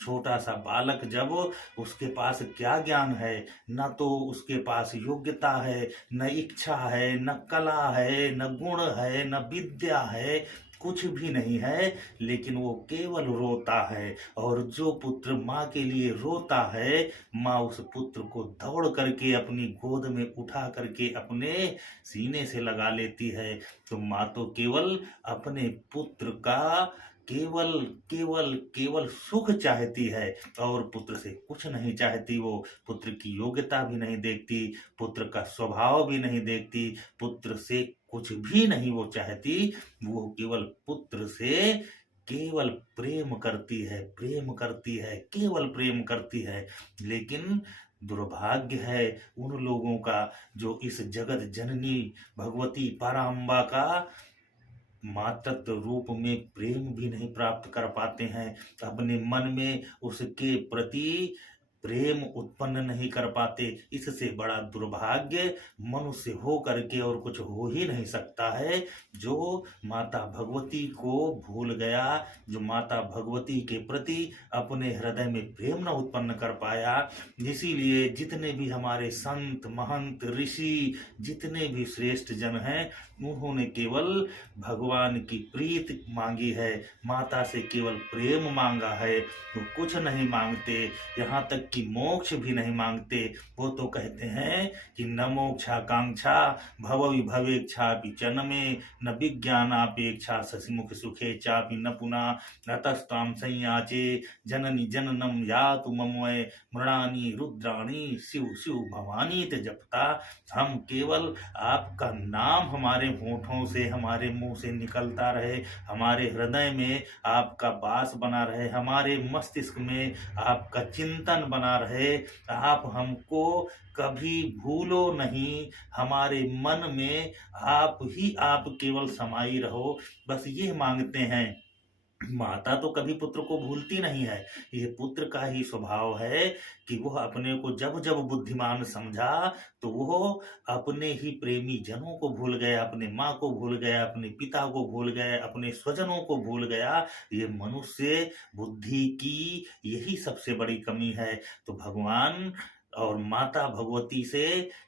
छोटा सा बालक जब उसके पास क्या ज्ञान है, न तो उसके पास योग्यता है, न इच्छा है, न कला है, न गुण है, न विद्या है, कुछ भी नहीं है, लेकिन वो केवल रोता है। और जो पुत्र माँ के लिए रोता है, माँ उस पुत्र को दौड़ करके अपनी गोद में उठा करके अपने सीने से लगा लेती है। तो माँ तो केवल अपने पुत्र का केवल केवल केवल सुख चाहती है, और पुत्र से कुछ नहीं चाहती। वो पुत्र की योग्यता भी नहीं देखती, पुत्र का स्वभाव भी नहीं देखती, पुत्र से कुछ भी नहीं वो चाहती। वो केवल पुत्र से केवल प्रेम करती है, प्रेम करती है, केवल प्रेम करती है। लेकिन दुर्भाग्य है उन लोगों का जो इस जगत जननी भगवती पराम्बा का मातृत्व रूप में प्रेम भी नहीं प्राप्त कर पाते हैं, अपने मन में उसके प्रति प्रेम उत्पन्न नहीं कर पाते। इससे बड़ा दुर्भाग्य मनुष्य हो करके और कुछ हो ही नहीं सकता है, जो माता भगवती को भूल गया, जो माता भगवती के प्रति अपने हृदय में प्रेम न उत्पन्न कर पाया। इसीलिए जितने भी हमारे संत महंत ऋषि, जितने भी श्रेष्ठ जन हैं, उन्होंने केवल भगवान की प्रीति मांगी है, माता से केवल प्रेम मांगा है। वो कुछ नहीं मांगते, यहाँ तक कि मोक्ष भी नहीं मांगते। वो तो कहते हैं कि न मोक्षाकांक्षा भव विभवेच्छा च न मे, न विज्ञानापेक्षा शशिमुख सुखे चापि न पुनः नतस्ताम संयाचे जननी जननम यातु ममवय मृणानी रुद्राणी शिव शिव भवानी ते जपता। हम केवल आपका नाम हमारे होठों से, हमारे मुंह से निकलता रहे, हमारे हृदय में आपका वास बना रहे, हमारे मस्तिष्क में आपका चिंतन बना रहे, आप हमको कभी भूलो नहीं, हमारे मन में आप केवल समाई रहो, बस ये मांगते हैं। माता तो कभी पुत्र को भूलती नहीं है, ये पुत्र का ही स्वभाव है कि वह अपने को जब जब बुद्धिमान समझा तो वह अपने ही प्रेमी जनों को भूल गया, अपने माँ को भूल गया, अपने पिता को भूल गया, अपने स्वजनों को भूल गया। ये मनुष्य बुद्धि की यही सबसे बड़ी कमी है। तो भगवान और माता भगवती से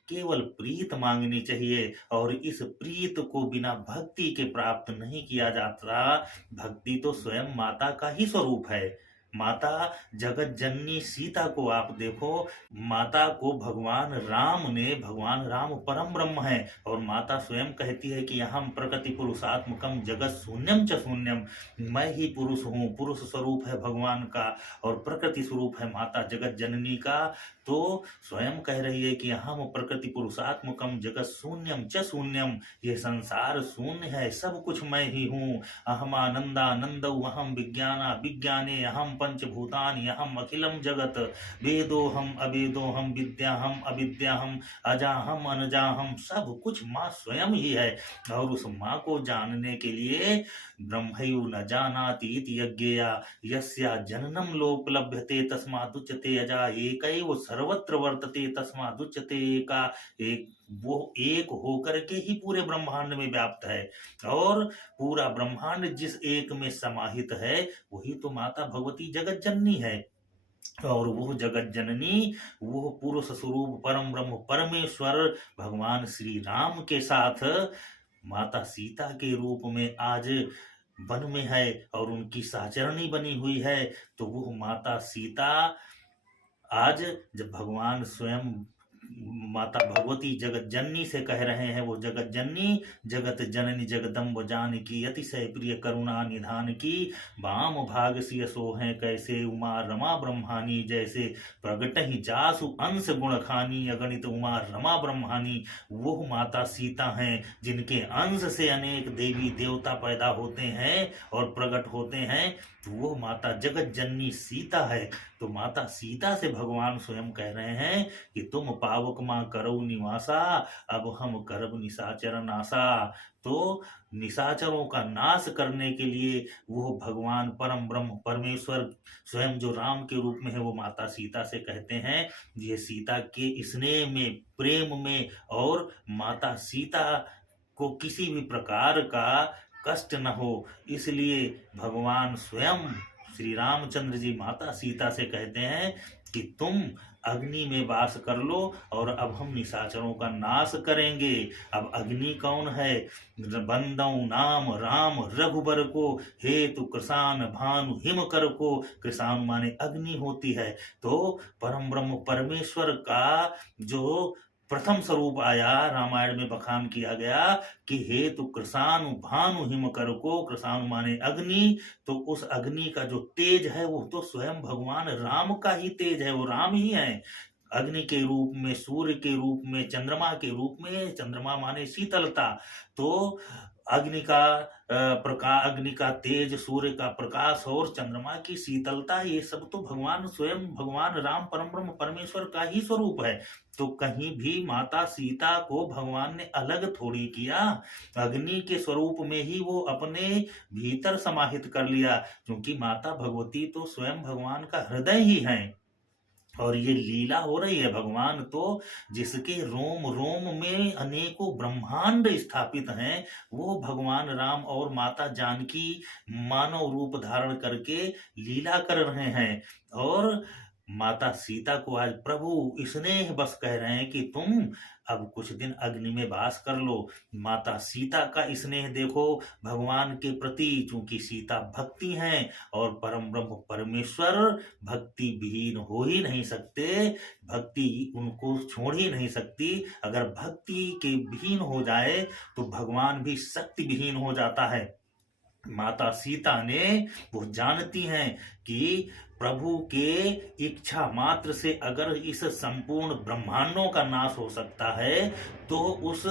केवल प्रीत मांगनी चाहिए, और इस प्रीत को बिना भक्ति के प्राप्त नहीं किया जाता। भक्ति तो स्वयं माता का ही स्वरूप है। माता जगत जननी सीता को आप देखो, माता को भगवान राम परम ब्रह्म है, और माता स्वयं कहती है कि अहम प्रकृति पुरुषात्मकम जगत शून्यम च शून्यम, मैं ही पुरुष हूँ, पुरुष स्वरूप है भगवान का और प्रकृति स्वरूप है माता जगत जननी का। तो स्वयं कह रही है कि अहम प्रकृति पुरुषात्मकम जगत शून्यम च शून्यम, ये संसार शून्य है, सब कुछ मैं ही हूँ। अहमानंदानंदौ अहम विज्ञाना विज्ञाने अहम पंचभूतानि अहम अखिलम जगत, वेदोहम अवेदोहम विद्याहम अविद्याहम अजाहम अनजाहम, सब कुछ माँ स्वयं ही है। और उस माँ को जानने के लिए ब्रह्मैव न जानाति इति यज्ञेया यस्या जननम लोकलभ्यते तस्मादुच्यते अजा एकैव सर्वत्र वर्तते तस्मादुच्यते एका। एक वो एक होकर के ही पूरे ब्रह्मांड में व्याप्त है, और पूरा ब्रह्मांड जिस एक में समाहित है वही तो माता भगवती जगत जननी है। और वो जगत जननी, वो पुरुष स्वरूप परम ब्रह्म परमेश्वर भगवान श्री राम के साथ माता सीता के रूप में आज वन में है और उनकी सहचरणी बनी हुई है। तो वो माता सीता आज जब भगवान स्वयं माता भगवती जगत जननी से कह रहे हैं, वो जगत जननी जगत जननी जगदम्ब जानकी अतिशय प्रिय करुणा निधान की, वाम भाग सिय सोहें कैसे उमा रमा ब्रह्मानी, जैसे प्रगट ही जासु अंश गुण खानी अगणित उमा रमा ब्रह्मानी। वो माता सीता हैं जिनके अंश से अनेक देवी देवता पैदा होते हैं और प्रकट होते हैं। वो माता जगत जननी सीता है। तो माता सीता से भगवान स्वयं कह रहे हैं कि तुम पावक मां करौ निवासा, अब हम करब निशाचर नासा। तो निशाचरों का नाश करने के लिए वो भगवान परम ब्रह्म परमेश्वर स्वयं जो राम के रूप में है, वो माता सीता से कहते हैं, ये सीता के स्नेह में, प्रेम में, और माता सीता को किसी भी प्रकार का कष्ट न हो, इसलिए भगवान स्वयं श्री रामचंद्र जी माता सीता से कहते हैं कि तुम अग्नि में वास कर लो और अब हम निशाचरों का नाश करेंगे। अब अग्नि कौन है? बंदौ नाम राम रघुबर को, हेतु कृषान भानु हिम कर को। कृषान माने अग्नि होती है। तो परम ब्रह्म परमेश्वर का जो प्रथम स्वरूप आया, रामायण में बखान किया गया कि हेतु कृषानु भानु हिम कर को। कृषानु माने अग्नि, तो उस अग्नि का जो तेज है वो तो स्वयं भगवान राम का ही तेज है, वो राम ही है। अग्नि के रूप में, सूर्य के रूप में, चंद्रमा के रूप में। चंद्रमा माने शीतलता। तो अग्नि का प्रकाश, अग्नि का तेज, सूर्य का प्रकाश और चंद्रमा की शीतलता, ये सब तो भगवान स्वयं भगवान राम परम ब्रह्म परमेश्वर का ही स्वरूप है। तो कहीं भी माता सीता को भगवान ने अलग थोड़ी किया, अग्नि के स्वरूप में ही वो अपने भीतर समाहित कर लिया, क्योंकि माता भगवती तो स्वयं भगवान का हृदय ही है। और ये लीला हो रही है, भगवान तो जिसके रोम रोम में अनेकों ब्रह्मांड स्थापित हैं, वो भगवान राम और माता जानकी मानव रूप धारण करके लीला कर रहे हैं। और माता सीता को आज प्रभु स्नेह बस कह रहे हैं कि तुम अब कुछ दिन अग्नि में वास कर लो। माता सीता का स्नेह देखो भगवान के प्रति, चूंकि सीता भक्ति हैं और परम ब्रह्म परमेश्वर भक्ति विहीन हो ही नहीं सकते, भक्ति उनको छोड़ ही नहीं सकती। अगर भक्ति के विहीन हो जाए तो भगवान भी शक्ति विहीन हो जाता है। माता सीता ने, वो जानती हैं कि प्रभु के इच्छा मात्र से अगर इस संपूर्ण ब्रह्मांडों का नाश हो सकता है, तो उस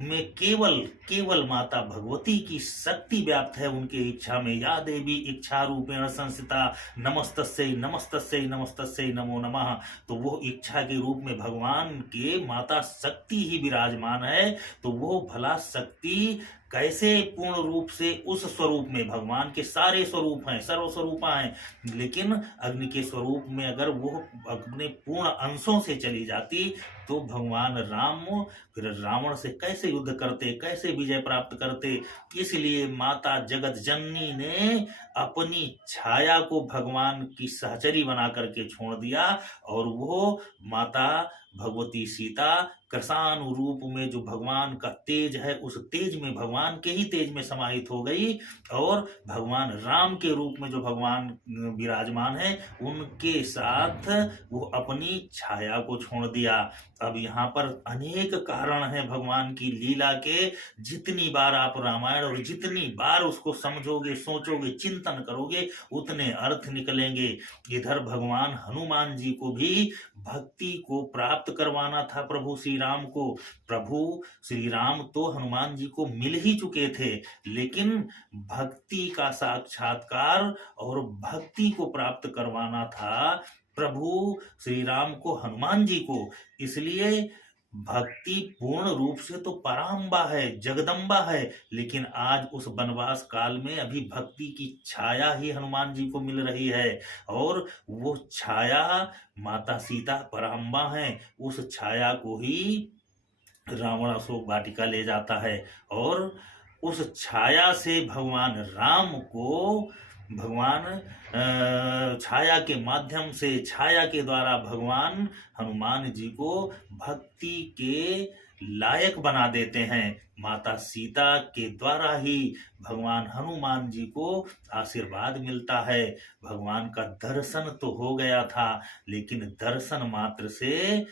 में केवल केवल माता भगवती की शक्ति व्याप्त है उनके इच्छा में। या देवी इच्छा रूपेण संस्थिता, नमस्तस्यै नमस्तस्यै नमस्तस्यै नमो नमः। तो वो इच्छा के रूप में भगवान के माता शक्ति ही विराजमान है। तो वो भला शक्ति कैसे पूर्ण रूप से उस स्वरूप में, भगवान के सारे स्वरूप हैं, सर्वस्वरूपा हैं, लेकिन अग्नि के स्वरूप में अगर वो अपने पूर्ण अंशों से चली जाती तो भगवान राम फिर रावण से कैसे युद्ध करते, कैसे विजय प्राप्त करते। इसलिए माता जगत जननी ने अपनी छाया को भगवान की सहचरी बना करके छोड़ दिया, और वो माता भगवती सीता कृषानु रूप में जो भगवान का तेज है, उस तेज में, भगवान के ही तेज में समाहित हो गई, और भगवान राम के रूप में जो भगवान विराजमान है उनके साथ वो अपनी छाया को छोड़ दिया। अब यहाँ पर अनेक कारण हैं भगवान की लीला के। जितनी बार आप रामायण और जितनी बार उसको समझोगे, सोचोगे, चिंतन करोगे, उतने अर्थ निकलेंगे। इधर भगवान हनुमान जी को भी भक्ति को प्राप्त करवाना था प्रभु श्री राम को। प्रभु श्री राम तो हनुमान जी को मिल ही चुके थे, लेकिन भक्ति का साक्षात्कार और भक्ति को प्राप्त करवाना था प्रभु श्री राम को हनुमान जी को। इसलिए भक्ति पूर्ण रूप से तो पराम्बा है, जगदम्बा है, लेकिन आज उस वनवास काल में अभी भक्ति की छाया ही हनुमान जी को मिल रही है, और वो छाया माता सीता पराम्बा है। उस छाया को ही रावण अशोक वाटिका ले जाता है, और उस छाया से भगवान राम को, भगवान छाया के माध्यम से, छाया के द्वारा भगवान हनुमान जी को भक्ति के लायक बना देते हैं। माता सीता के द्वारा ही भगवान हनुमान जी को आशीर्वाद मिलता है। भगवान का दर्शन तो हो गया था, लेकिन दर्शन मात्र से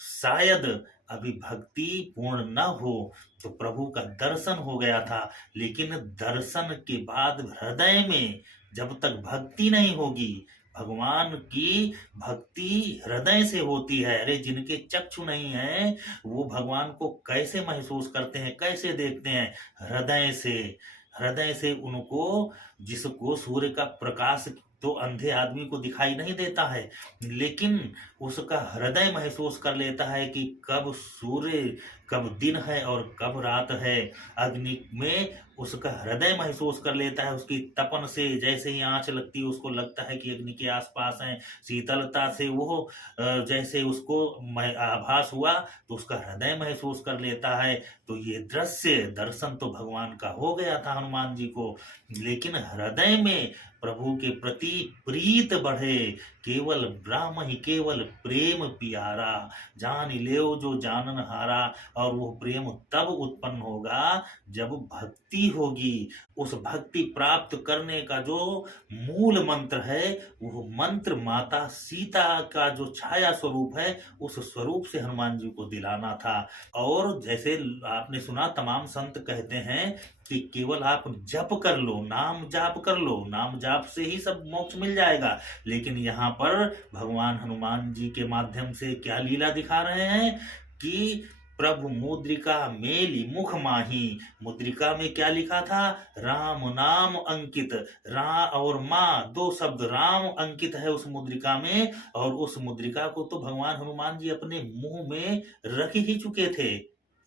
शायद अभी भक्ति पूर्ण न हो। तो प्रभु का दर्शन हो गया था, लेकिन दर्शन के बाद हृदय में जब तक भक्ति नहीं होगी, भगवान की भक्ति हृदय से होती है। अरे जिनके चक्षु नहीं है वो भगवान को कैसे महसूस करते हैं, कैसे देखते हैं? हृदय से। हृदय से उनको, जिसको सूर्य का प्रकाश तो अंधे आदमी को दिखाई नहीं देता है, लेकिन उसका हृदय महसूस कर लेता है कि कब सूर्य, कब दिन है और कब रात है। अग्नि में उसका हृदय महसूस कर लेता है। उसकी तपन से जैसे ही आँच लगती है उसको लगता है कि अग्नि के आसपास हैं। शीतलता से वो जैसे उसको आभास हुआ तो उसका हृदय महसूस कर लेता है। तो ये दृश्य दर्शन तो भगवान का हो गया था हनुमान जी को, लेकिन हृदय में प्रभु के प्रति प्रीत बढ़े। केवल ब्रह्म ही केवल प्रेम प्यारा, जान लेओ जो जानन हारा। और वो प्रेम तब उत्पन्न होगा जब भक्ति होगी। उस भक्ति प्राप्त करने का जो मूल मंत्र है, वो मंत्र माता सीता का जो छाया स्वरूप है, उस स्वरूप से हनुमान जी को दिलाना था। और जैसे आपने सुना, तमाम संत कहते हैं कि केवल आप जप कर लो, नाम जाप कर लो, नाम जाप से ही सब मोक्ष मिल जाएगा। लेकिन यहाँ पर भगवान हनुमान जी के माध्यम से क्या लीला दिखा रहे हैं कि प्रभु मुद्रिका मेली मुख माही। मुद्रिका में क्या लिखा था? राम नाम अंकित। रा और माँ, दो शब्द राम अंकित है उस मुद्रिका में। और उस मुद्रिका को तो भगवान हनुमान जी अपने मुंह में रख ही चुके थे।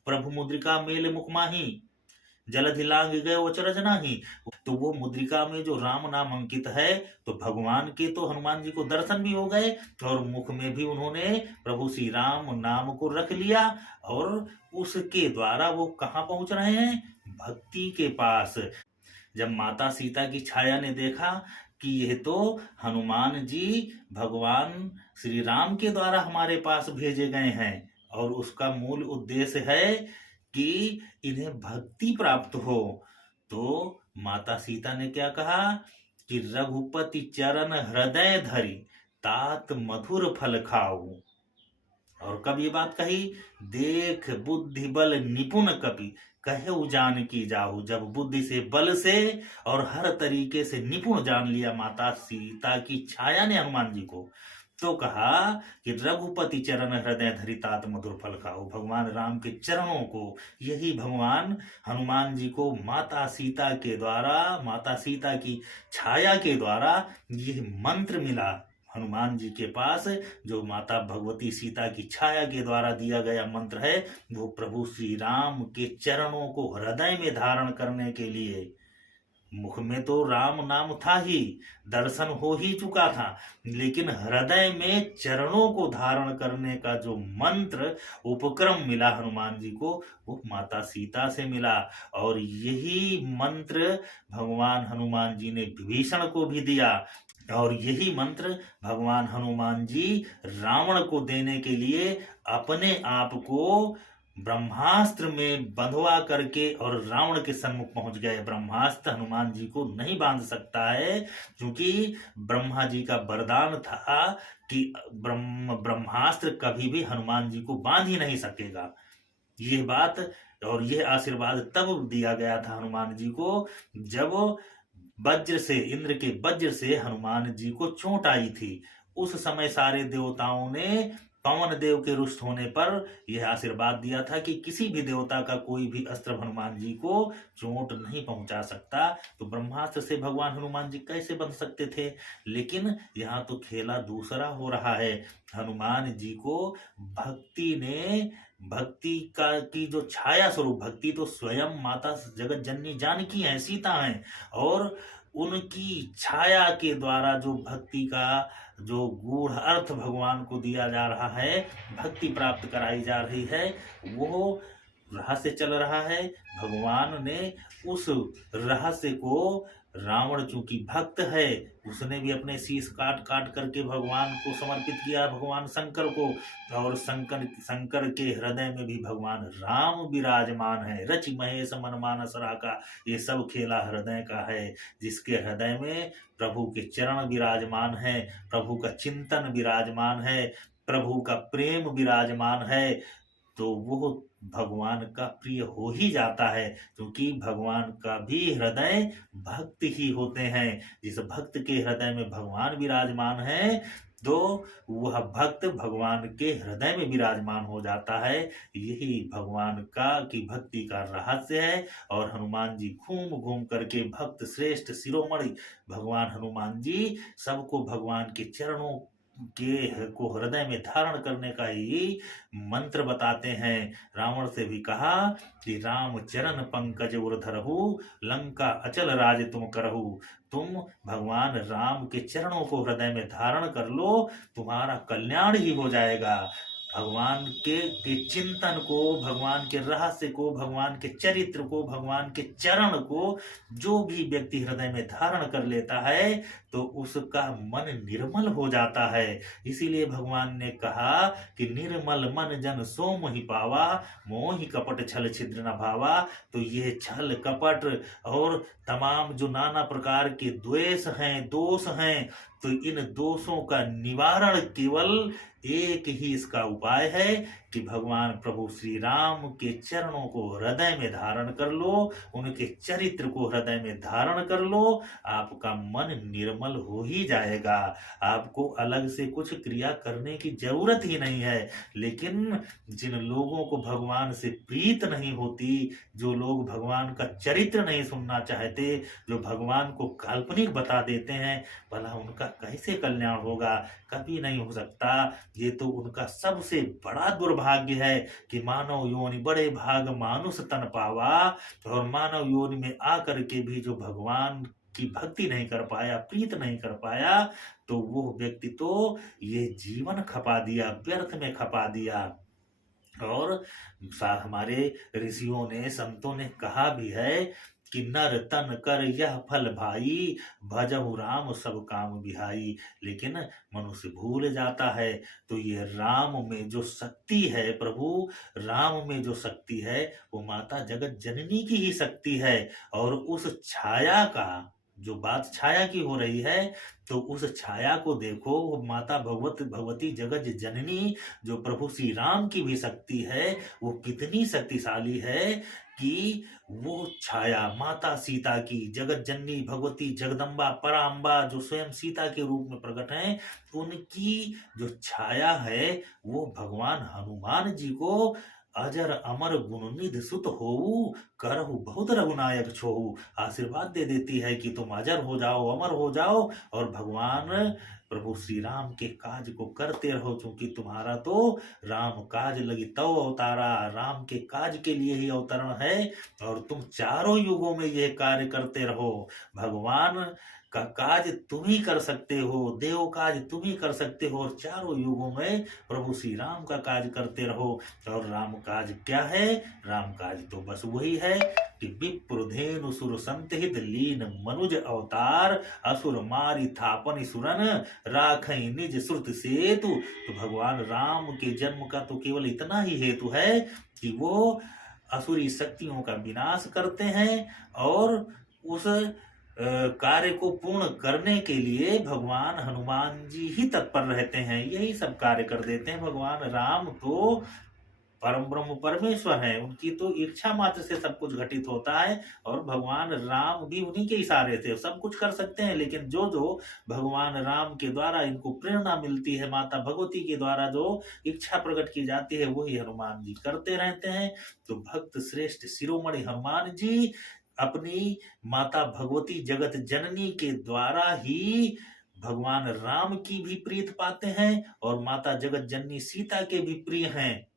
प्रभु मुद्रिका मेल मुख माही, जलधि लांग गए अचरज नाही। तो वो मुद्रिका में जो राम नाम अंकित है, तो भगवान के तो हनुमान जी को दर्शन भी हो गए और मुख में भी उन्होंने प्रभु श्री राम नाम को रख लिया। और उसके द्वारा वो कहाँ पहुंच रहे हैं? भक्ति के पास। जब माता सीता की छाया ने देखा कि यह तो हनुमान जी भगवान श्री राम के द्वारा हमारे पास भेजे गए हैं और उसका मूल उद्देश्य है कि इन्हें भक्ति प्राप्त हो, तो माता सीता ने क्या कहा कि रघुपति चरण हृदय धरी तात मधुर फल खाऊ। और कब ये बात कही? देख बुद्धि बल निपुण कपि कहे जानकी जाहू। जब बुद्धि से, बल से और हर तरीके से निपुण जान लिया माता सीता की छाया ने हनुमान जी को, तो कहा कि रघुपति चरण हृदय धरि तात मधुर फल खाओ। भगवान राम के चरणों को, यही भगवान हनुमान जी को माता सीता के द्वारा, माता सीता की छाया के द्वारा यह मंत्र मिला हनुमान जी के पास। जो माता भगवती सीता की छाया के द्वारा दिया गया मंत्र है, वो प्रभु श्री राम के चरणों को हृदय में धारण करने के लिए, मुख में तो राम नाम था ही, दर्शन हो ही चुका था, लेकिन हृदय में चरणों को धारण करने का जो मंत्र उपक्रम मिला हनुमान जी को, वो माता सीता से मिला। और यही मंत्र भगवान हनुमान जी ने विभीषण को भी दिया। और यही मंत्र भगवान हनुमान जी रावण को देने के लिए अपने आप को ब्रह्मास्त्र में बंधवा करके और रावण के सम्मुख पहुंच गए। ब्रह्मास्त्र हनुमान जी को नहीं बांध सकता है, क्योंकि ब्रह्मा जी का वरदान था कि ब्रह्मास्त्र कभी भी हनुमान जी को बांध ही नहीं सकेगा। ये बात और ये आशीर्वाद तब दिया गया था हनुमान जी को जब वज्र से, इंद्र के वज्र से हनुमान जी को चोट आई थी। उस समय सारे देवताओं ने पवन देव के रुष्ट होने पर यह आशीर्वाद दिया था कि किसी भी देवता का कोई भी अस्त्र हनुमान जी को चोट नहीं पहुंचा सकता। तो ब्रह्मास्त्र से भगवान हनुमान जी कैसे बंध सकते थे? लेकिन यहाँ तो खेला दूसरा हो रहा है। हनुमान जी को भक्ति ने, भक्ति का की जो छाया स्वरूप, भक्ति तो स्वयं माता जगत जननी जानकी है, सीता है, और उनकी छाया के द्वारा जो भक्ति का जो गूढ़ अर्थ भगवान को दिया जा रहा है, भक्ति प्राप्त कराई जा रही है, वो रहस्य चल रहा है। भगवान ने उस रहस्य को, रावण चूंकि भक्त है, उसने भी अपने शीश काट काट करके भगवान को समर्पित किया, भगवान शंकर को। और शंकर के हृदय में भी भगवान राम विराजमान है। रचि महेश मन मानस राका, ये सब खेला हृदय का है, जिसके हृदय में प्रभु के चरण विराजमान है, प्रभु का चिंतन विराजमान है, प्रभु का प्रेम विराजमान है, तो वो भगवान का प्रिय हो ही जाता है। क्योंकि भगवान का भी हृदय भक्त ही होते हैं। जिस भक्त के हृदय में भगवान विराजमान है, तो वह भक्त भगवान के हृदय में विराजमान हो जाता है। यही भगवान का की भक्ति का रहस्य है। और हनुमान जी घूम घूम करके, भक्त श्रेष्ठ शिरोमणि भगवान हनुमान जी सबको भगवान के चरणों के को हृदय में धारण करने का ही मंत्र बताते हैं। रावण से भी कहा कि राम चरण पंकज उर धरहु, लंका अचल राज तुम करहु। तुम भगवान राम के चरणों को हृदय में धारण कर लो, तुम्हारा कल्याण ही हो जाएगा। भगवान के चिंतन को, भगवान के रहस्य को, भगवान के चरित्र को, भगवान के चरण को जो भी व्यक्ति हृदय में धारण कर लेता है तो उसका मन निर्मल हो जाता है। इसीलिए भगवान ने कहा कि निर्मल मन जन सो मोहि पावा, मोहि कपट छल छिद्र न भावा। तो ये छल कपट और तमाम जो नाना प्रकार के द्वेष हैं, दोष हैं, तो इन दोषों का निवारण केवल एक ही इसका उपाय है कि भगवान प्रभु श्री राम के चरणों को हृदय में धारण कर लो, उनके चरित्र को हृदय में धारण कर लो, आपका मन निर्मल हो ही जाएगा। आपको अलग से कुछ क्रिया करने की जरूरत ही नहीं है। लेकिन जिन लोगों को भगवान से प्रीत नहीं होती, जो लोग भगवान का चरित्र नहीं सुनना चाहते, जो भगवान को काल्पनिक बता देते हैं, भला उनका कैसे कल्याण होगा? कभी नहीं हो सकता। ये तो उनका सबसे बड़ा दुर्भाग्य है कि मानव योनि बड़े भाग मानुष तन पावा, और मानव योनि में आकर के भी जो भगवान की भक्ति नहीं कर पाया, प्रीत नहीं कर पाया, तो वो व्यक्ति तो ये जीवन खपा दिया, व्यर्थ में खपा दिया। और हमारे ऋषियों ने, संतों ने कहा भी है कि नर तन कर यह फल भाई, भजहु राम सब काम बिहाई। लेकिन मनुष्य भूल जाता है। तो ये राम में जो शक्ति है, प्रभु राम में जो शक्ति है, वो माता जगत जननी की ही शक्ति है। और उस छाया का, जो बात छाया की हो रही है, तो उस छाया को देखो, वो माता भगवती जगत जननी जो प्रभु श्री राम की भी शक्ति है, वो कितनी शक्तिशाली है कि वो छाया माता सीता की, जगत जननी भगवती जगदम्बा पराम्बा जो स्वयं सीता के रूप में प्रकट हैं, उनकी जो छाया है वो भगवान हनुमान जी को अजर अमर गुणनिधि सुत होऊ, करहु बहुत रघुनायक छोहू आशीर्वाद दे देती है कि तुम अजर हो जाओ, अमर हो जाओ, और भगवान प्रभु श्री राम के काज को करते रहो। क्योंकि तुम्हारा तो राम काज लगी तव अवतारा, राम के काज के लिए ही अवतरण है, और तुम चारों युगों में यह कार्य करते रहो। भगवान का काज तुम ही कर सकते हो, देव काज तुम ही कर सकते हो, और चारों युगों में प्रभु श्री राम का काज करते रहो। और राम काज क्या है? राम काज तो बस वही है कि विप्रुधेनु सुर संत हित लीन मनुज अवतार, असुर मारी थापन सुरन राखई निज श्रुत सेतु। तो भगवान राम के जन्म का तो केवल इतना ही हेतु है कि वो असुरी शक्तियों का विनाश करते हैं, और उस कार्य को पूर्ण करने के लिए भगवान हनुमान जी ही तत्पर रहते हैं, यही सब कार्य कर देते हैं। भगवान राम तो परम ब्रह्म परमेश्वर हैं, उनकी तो इच्छा मात्र से सब कुछ घटित होता है, और भगवान राम भी उन्हीं के इशारे से सब कुछ कर सकते हैं। लेकिन जो जो भगवान राम के द्वारा इनको प्रेरणा मिलती है, माता भगवती के द्वारा जो इच्छा प्रकट की जाती है, वही हनुमान जी करते रहते हैं। तो भक्त श्रेष्ठ शिरोमणि हनुमान जी अपनी माता भगवती जगत जननी के द्वारा ही भगवान राम की भी प्रीत पाते हैं, और माता जगत जननी सीता के भी प्रिय हैं।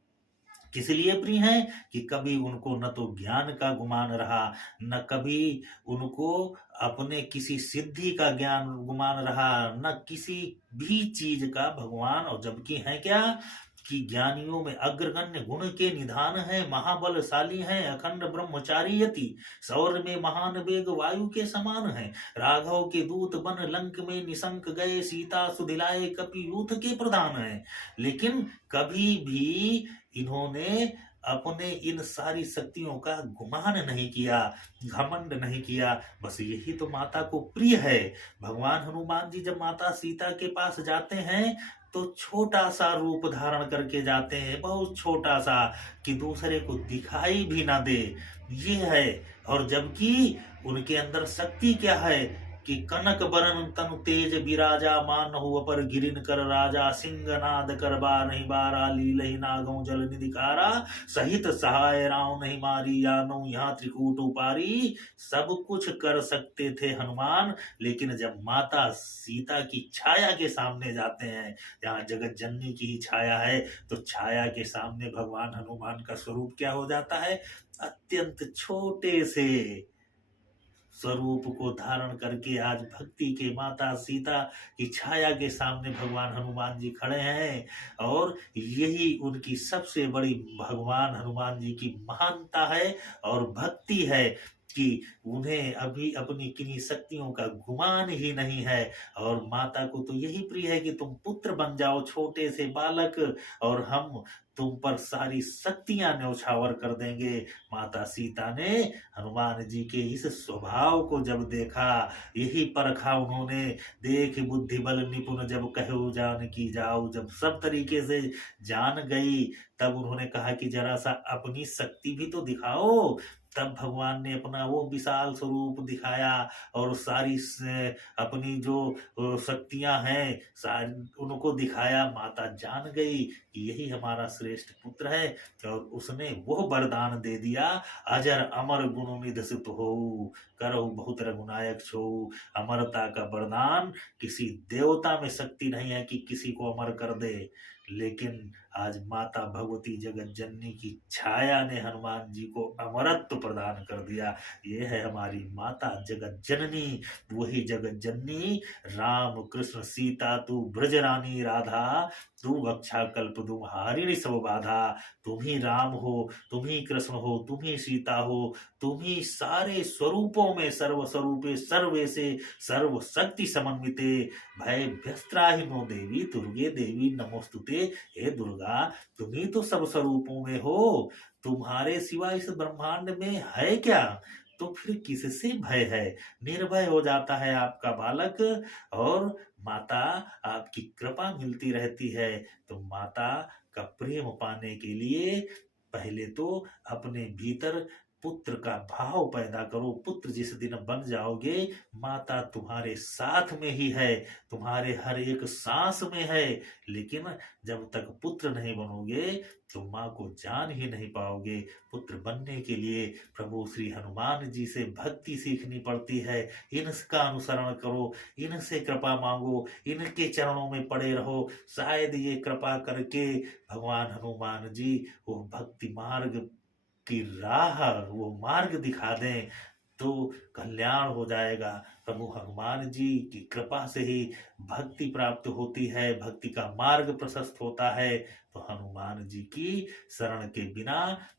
किस लिए प्रिय हैं? कि कभी उनको न तो ज्ञान का गुमान रहा, न कभी उनको अपने किसी सिद्धि का ज्ञान गुमान रहा, न किसी भी चीज का भगवान। और जबकि है क्या कि ज्ञानियों में अग्रगण्य गुण के निधान है, महाबलशाली हैं, अखंड ब्रह्मचारी यति, सौर में महान वेग वायु के समान है, राघव के दूत बन लंक में निशंक गए, सीता सुधिलाए कपि यूथ के प्रधान है। लेकिन कभी भी इन्होंने अपने इन सारी शक्तियों का गुमान नहीं किया, घमंड नहीं किया। बस यही तो माता को प्रिय है। भगवान हनुमान जी जब माता सीता के पास जाते हैं तो छोटा सा रूप धारण करके जाते हैं, बहुत छोटा सा, कि दूसरे को दिखाई भी ना दे, ये है। और जबकि उनके अंदर शक्ति क्या है कि कनक बरन तनु तेज बिराजा, मानहु अपर गिरिन कर राजा, सिंहनाद कर बार नहीं बारा, लीलहि नागौ जल निधि कारा, सहित सहाय राव नहीं मारी, यानो यहाँ त्रिकूट उपारी। सब कुछ कर सकते थे हनुमान, लेकिन जब माता सीता की छाया के सामने जाते हैं, यहाँ जगत जननी की ही छाया है, तो छाया के सामने भगवान हनुमान का स्वरूप क्या हो जाता है? अत्यंत छोटे से स्वरूप को धारण करके आज भक्ति के माता सीता की छाया के सामने भगवान हनुमान जी खड़े हैं। और यही उनकी सबसे बड़ी भगवान हनुमान जी की महानता है और भक्ति है कि उन्हें अभी अपनी किन्हीं शक्तियों का गुमान ही नहीं है। और माता को तो यही प्रिय है कि तुम पुत्र बन जाओ, छोटे से बालक, और हम तुम पर सारी शक्तियां न्यौछावर कर देंगे। माता सीता ने हनुमान जी के इस स्वभाव को जब देखा, यही परखा उन्होंने, देख बुद्धि बल निपुण जब कहो जान की जाओ, जब सब तरीके से जान गई, तब उन्होंने कहा कि जरा सा अपनी शक्ति भी तो दिखाओ। तब भगवान ने अपना वो विशाल स्वरूप दिखाया और सारी अपनी जो शक्तियां हैं सारी उनको दिखाया। माता जान गई कि यही हमारा श्रेष्ठ पुत्र है, और उसने वो वरदान दे दिया, अजर अमर गुण निधि सित होऊ, करहु बहुत रघुनायक छो। अमरता का वरदान, किसी देवता में शक्ति नहीं है कि किसी को अमर कर दे, लेकिन आज माता भगवती जगत जननी की छाया ने हनुमान जी को अमरत्व प्रदान कर दिया। ये है हमारी माता जगत जननी, वही जगत जननी राम कृष्ण सीता तू ब्रज रानी राधा, तू रक्षा कल्प तुम हारिणी सब बाधा। तुम ही राम हो, तुम ही कृष्ण हो, तुम ही सीता हो, तुम ही सारे स्वरूपों में सर्व स्वरूपे सर्वे से सर्व शक्ति समन्विते, भय व्यस्त्राहिनो देवी दुर्गे देवी नमोस्तुते। हे दुर्गा, तुम ही तो सब स्वरूपों में हो, तुम्हारे सिवा इस ब्रह्मांड में है क्या? तो फिर किससे भय है? निर्भय हो जाता है आपका बालक, और माता आपकी कृपा मिलती रहती है। तो माता का प्रेम पाने के लिए पहले तो अपने भीतर पुत्र का भाव पैदा करो। पुत्र जिस दिन बन जाओगे, माता तुम्हारे साथ में ही है, तुम्हारे हर एक सांस में है। लेकिन जब तक पुत्र नहीं बनोगे तो माँ को जान ही नहीं पाओगे। पुत्र बनने के लिए प्रभु श्री हनुमान जी से भक्ति सीखनी पड़ती है। इनका अनुसरण करो, इनसे कृपा मांगो, इनके चरणों में पड़े रहो। शायद ये कृपा करके भगवान हनुमान जी वो भक्ति मार्ग की राह, वो मार्ग दिखा दें, तो कल्याण हो जाएगा। प्रभु हनुमान जी की कृपा से ही भक्ति प्राप्त होती है, भक्ति का मार्ग प्रशस्त होता है। तो हनुमान जी की शरण के बिना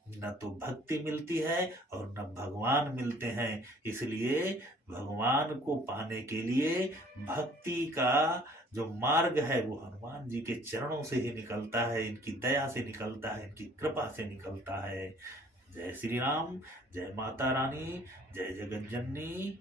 न तो भक्ति मिलती है और न भगवान मिलते हैं। इसलिए भगवान को पाने के लिए भक्ति का जो मार्ग है वो हनुमान जी के चरणों से ही निकलता है, इनकी दया से निकलता है, इनकी कृपा से निकलता है। जय श्री राम, जय माता रानी, जय जगत जननी।